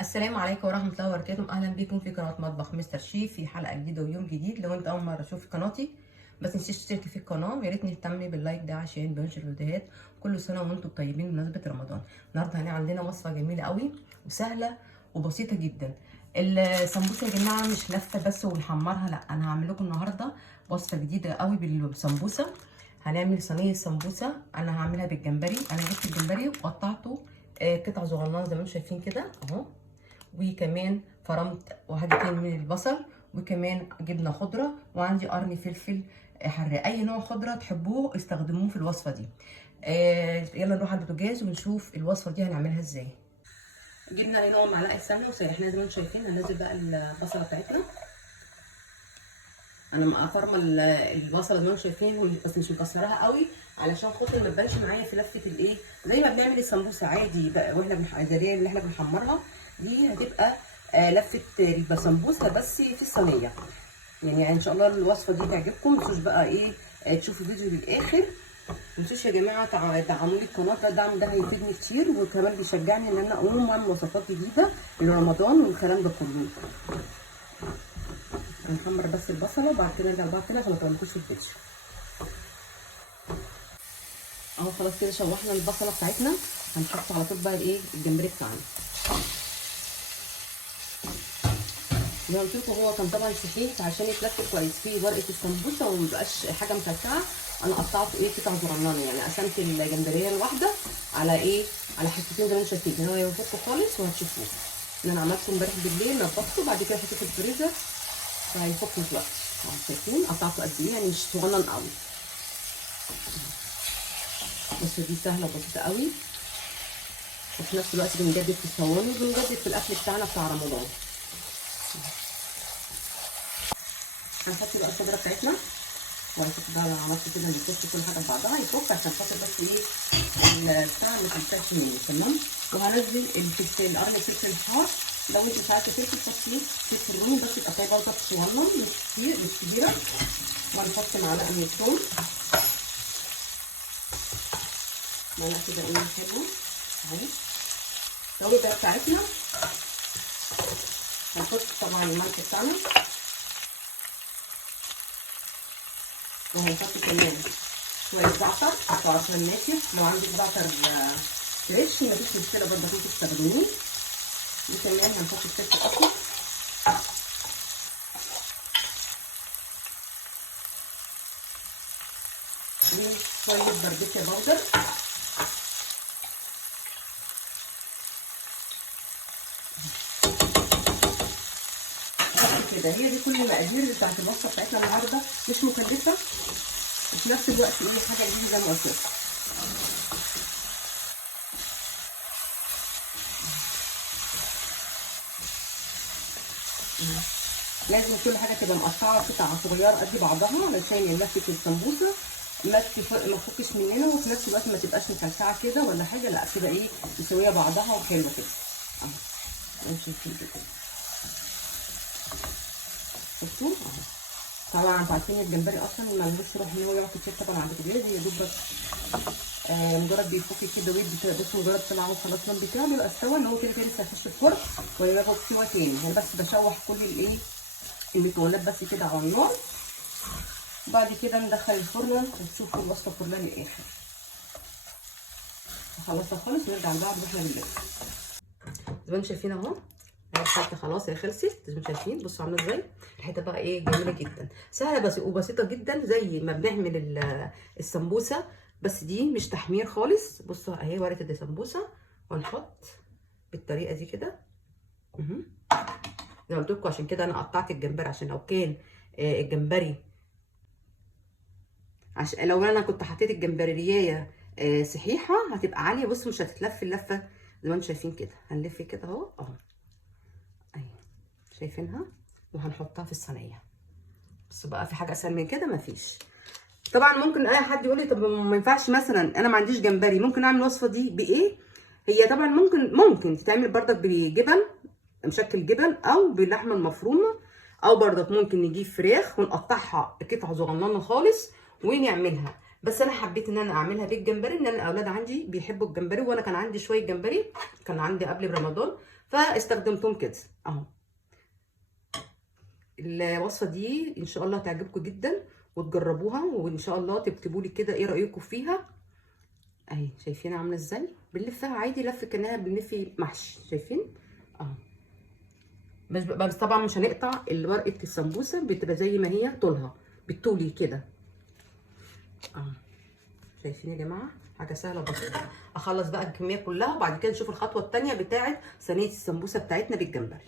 السلام عليكم ورحمة الله وبركاته. أهلا بكم في قناة مطبخ مستر شيف في حلقة جديدة ويوم جديد. لو أنت أول مرة تشوف قناتي بس متنسيش تشتركي في القناة، ويا ريت نهتم باللايك ده عشان بنشر فيديوهات. كل سنة وأنتم طيبين بمناسبة رمضان. النهاردة عندنا وصفة جميلة قوي وسهلة وبسيطة جدا. السمبوسة يا جماعة مش لفة بس ونحمرها، لا، أنا هعمل لكم النهاردة وصفة جديدة قوي بالسمبوسة. هنعمل صينية سمبوسة. أنا هعملها بالجمبري. أنا جبت الجمبري وقطعته قطع صغننة زي ما انتم شايفين كده اهو، وكمان فرمت وحدتين من البصل، وكمان جبنه خضره، وعندي قرن فلفل حراق. اي نوع خضره تحبوه استخدموه في الوصفه دي. يلا نروح على البوتاجاز ونشوف الوصفه دي هنعملها ازاي. جبنا عليه نوع معلقه سمنه وسيحناها زي ما انتم شايفين. هننزل بقى البصله بتاعتنا. انا مقطره البصله زي ما انتم شايفين، بس مش مكسراها قوي علشان خاطر ما تبانش معايا في لفه الايه، زي ما بنعمل السمبوسه عادي بقى واحنا زي اللي احنا بنحمرها. دي هتبقى لفه البسمبوسه بس في الصينيه. يعني ان شاء الله الوصفه دي تعجبكم. ما تنسوش بقى ايه، تشوفوا الفيديو للاخر. ما تنسوش يا جماعه دعموا لي القناه، الدعم ده هيفيدني كتير وكمان بيشجعني ان انا اقوم واعمل وصفات جديده لرمضان والكلام ده كله. هنحمر بس البصله وبعد كده نرجع لبعض تاني عشان ما تطولكوش في الفيديو. اهو خلاص كده شوحنا البصله بتاعتنا. هنحط على طول بقى الايه، الجمبري بتاعنا. زي ما قلت لكم هو كان طبعا سخيف عشان يتلف كويس فيه ورقه السمبوسه وما يبقاش حاجه مكلكعه. انا قطعته ايه قطع صغننه، يعني قسمت الجمبريه الواحده على ايه، على حتتين زي ما انتم شايفين. هو يفك خالص وهتشوفوه. اللي انا عملته امبارح بالليل نضفته وبعد كده حطيته في الفريزر فهيفك دلوقتي. اهو شايفين قطعته قد ايه، يعني مش صغنن قوي. بس دي سهله وبسيطه قوي، وفي نفس الوقت بنجدد في الصواني وبنجدد في الاكل بتاعنا بتاع رمضان. هنحط بقى الخضره بتاعتنا وهنحط بقى. عملت كده نحط كل حاجه في بعضها يفك عشان خاطر بس ايه البتاع ما تنفعش مني. تمام. وهنزل الفلفل، قرن الفلفل الحار. لو انت مش عايزه فلفل حطي فلفل رومي بس يبقى طيب بلطه صغنن مش كتير مش كبيره. وهنحط معلقه من الثوم، معلقه كده ايه حلوه اهي. التوابل بتاعتنا هنحط طبعا الملح بتاعنا، وهنحط كمان شويه زعتر. حطوا عشان ناشف، لو عندك زعتر فريش مفيش مشكله برضه ممكن تستخدميه. وكمان هنحط الفلفل الاسمر وشويه باربيكيا باودر. كده هي دي كل المقادير بتاعت الوصفه بتاعتنا النهارده، مش مكلفه وفي نفس الوقت ايه حاجه جديده زي ما قلت لكم. لازم كل حاجه تبقى مقطعه قطع صغيره قد بعضها علشان لفه السمبوسه ما تفكش مننا، وفي نفس الوقت ما تبقاش مكلكعه كده ولا حاجه، لا تبقى ايه مسويه بعضها وحلوه كده اهو. شايفين كده شفتوا اهو. طبعا انتوا عارفين الجمبري اصلا ملوش روح ان هو يقعد كتير طبعا على البوتاجاز، يا دوب بس مجرد بيفك كده ويدي كده بس مجرد طلع هو خلاص اللون بتاعه بيبقى استوى، ان هو كده كده لسه هيخش الفرن وياخد سوا تاني. انا بس بشوح كل الايه المكونات بس كده على النار، وبعد كده ندخل الفرن وتشوفوا الوصفه كلها للاخر. خلصنا خالص ونرجع لبعض واحنا بالليل. زي ما انتم شايفين اهو الحته خلاص هي خلصت. زي ما انتم شايفين بصوا عامله ازاي الحته بقى ايه جميله جدا، سهله بس وبسيطه جدا زي ما بنعمل السمبوسه. بس دي مش تحمير خالص. بصوا اهي ورقه السمبوسه، وهنحط بالطريقه دي كده. زي ما قلت لكم عشان كده انا قطعت الجمبري، عشان لو كان الجمبري عشان لو انا كنت حطيت الجمبريه صحيحه هتبقى عاليه. بصوا مش هتتلف اللفه زي ما انتم شايفين كده. هنلف كده اهو اهي شايفينها، وهنحطها في الصينيه. بس بقى في حاجه اسهل من كده مفيش. طبعا ممكن اي حد يقول لي طب ما ينفعش مثلا انا ما عنديش جمبري، ممكن اعمل الوصفه دي بايه؟ هي طبعا ممكن تتعمل بردك بجبن، مشكل جبن، او باللحمه المفرومه، او بردك ممكن نجيب فراخ ونقطعها قطع صغننه خالص ونعملها. بس انا حبيت ان انا اعملها بالجمبري، ان انا الاولاد عندي بيحبوا الجمبري، وانا كان عندي شويه جمبري كان عندي قبل رمضان، فاستخدمتهم كده اهو. الوصفه دي ان شاء الله تعجبكم جدا وتجربوها، وان شاء الله تكتبوا لي كده ايه رايكم فيها. اهي شايفين عامله ازاي؟ بنلفها عادي لف كانها بنلف محشي، شايفين اهو. بس طبعا مش هنقطع ورقه السمبوسه، بتبقى زي ما هي طولها بالطولي كده اهو. شايفين يا جماعه؟ حاجه سهله بسيطه. اخلص بقى الكميه كلها وبعد كده نشوف الخطوه الثانيه بتاعه صينيه السمبوسه بتاعتنا بالجمبري.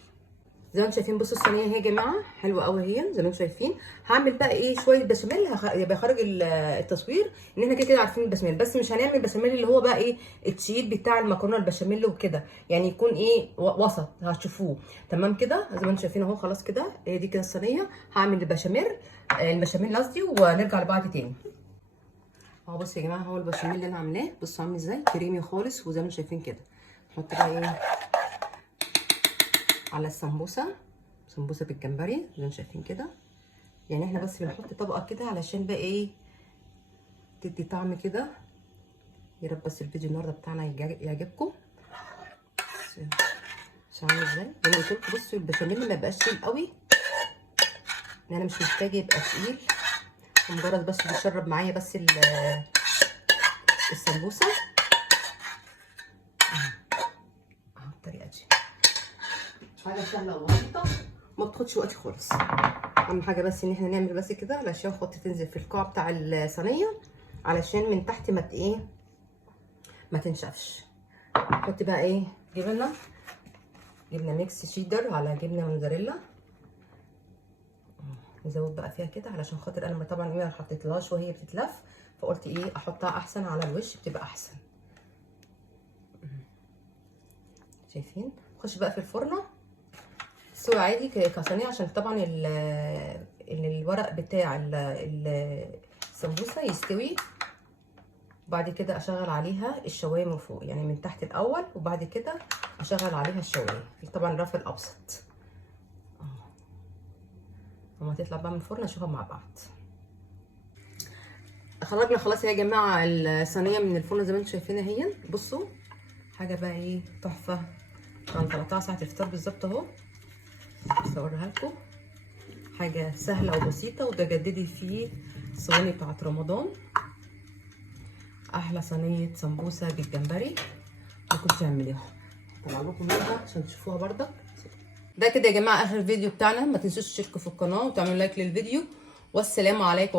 زي ما انتم شايفين بصوا الصينيه اهي يا جماعه حلوه قوي هي زي ما انتم شايفين. هعمل بقى ايه شويه بشاميل يبقى خارج التصوير ان احنا كده كده عارفين البشاميل، بس مش هنعمل بشاميل اللي هو بقى ايه التشيل بتاع المكرونه البشاميل وكده، يعني يكون ايه وسط هتشوفوه تمام كده. زي ما انتم شايفين اهو خلاص كده هي دي كده الصينيه. هعمل البشاميل قصدي ونرجع لبعض تاني اهو. بصوا يا جماعه هو البشاميل اللي انا عاملاه، بصوا عامل ازاي كريمي خالص، وزي ما انتم شايفين كده نحط بقى ايه على السمبوسه، سمبوسه بالجمبري زي ما انتم شايفين كده. يعني احنا بس بنحط طبقه كده علشان بقى ايه تدي طعم كده. يا رب بس الفيديو النهارده بتاعنا يعجبكم. مش عامل ازاي زي ما قلت لكم. بصوا البشاميل ما يبقاش تقيل قوي، انا مش محتاجه يبقى تقيل، مجرد بس بيشرب معايا بس السمبوسه اهو الطريقه دي. حاجه سهله وبسيطه ما بتاخدش وقت خالص. اهم حاجه بس ان احنا نعمل بس كده علشان خاطر تنزل في القاع بتاع الصينيه، علشان من تحت ما ايه ما تنشفش. نحط بقى ايه جبنه ميكس شيدر على جبنه موزاريلا، نزود بقى فيها كده علشان خاطر انا طبعا ايه حطيتلهاش وهي بتتلف، فقلت ايه احطها احسن على الوش بتبقى احسن. شايفين؟ نخش بقى في الفرن سوى عادي كصينيه، عشان طبعا الورق بتاع السمبوسه يستوي. وبعد كده اشغل عليها الشوايه من فوق، يعني من تحت الاول وبعد كده اشغل عليها الشوايه، طبعا الرف الابسط لما تطلع بقى من الفرن اشوفها مع بعض. خرجنا خلاص يا جماعه الصينيه من الفرن زي ما انتم شايفينها اهي. بصوا حاجه بقى ايه تحفه، انا طلعتها ساعه الفطار بالظبط اهو. اصورها لكم، حاجه سهله وبسيطه وتجددي فيه الصواني بتاعت رمضان. احلى صينيه سمبوسه بالجمبري ممكن تعمليها. طلع لكم منها عشان تشوفوها برضك. ده كده يا جماعه اخر فيديو بتاعنا، ما تنسوش تشتركوا في القناه وتعملوا لايك للفيديو، والسلام عليكم ورحمه